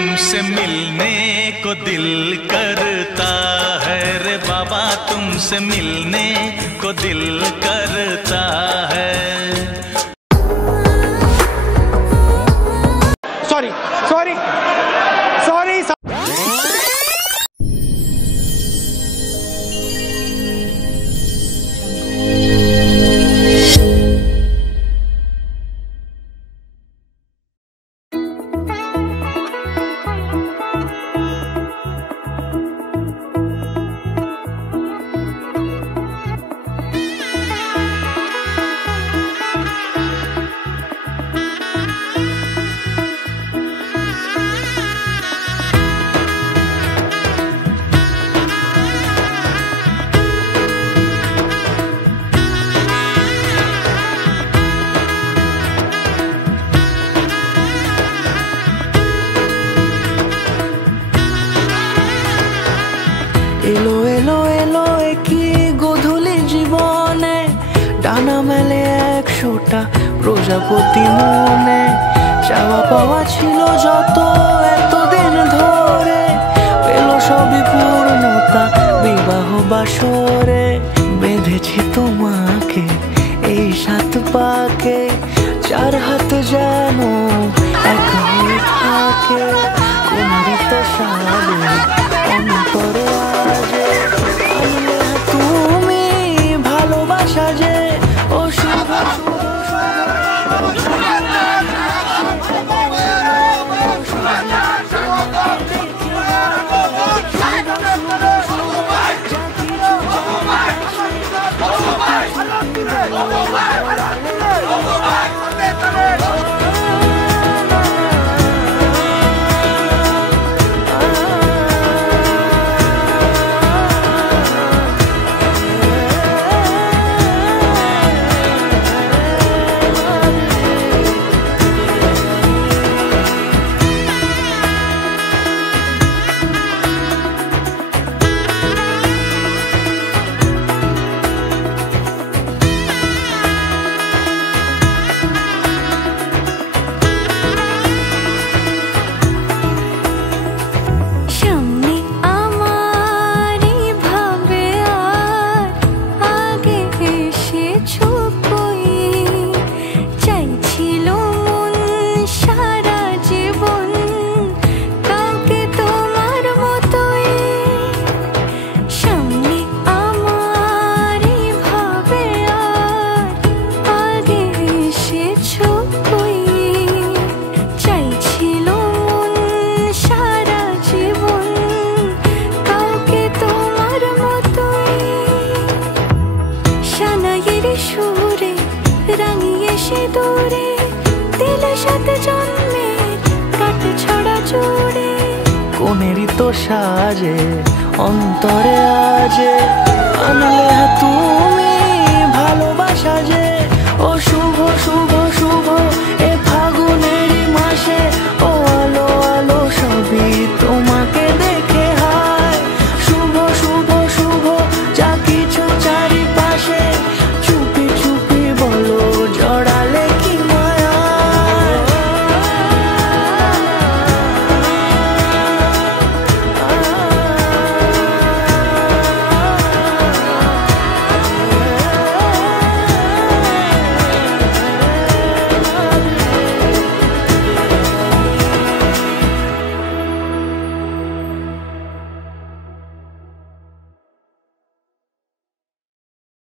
तुमसे मिलने को दिल करता है रे बाबा, तुमसे मिलने को दिल करता है। Sorry sorry sorry. এলো এলো এলো কি গধূলি জীবনে, ডানা মেলে 100টা প্রজাপতি মনে। চাওয়া পাওয়া ছিল যত এতদিন ধরে, পেলো সবই পূর্ণতা বিবাহ বাসরে। বেঁধেছি তোমাকে এই 7 পাকে, 4 হাত যেন এক হয়ে থাকে। কুমারিত সাবে অন্তরে আজে, আনলে তুমি ভালোবাসা যে ও শুভ কোনেরই তো সাজে অন্তরে আজে, আনলে তুমি ভালোবাসা যে ও শুভ শুভ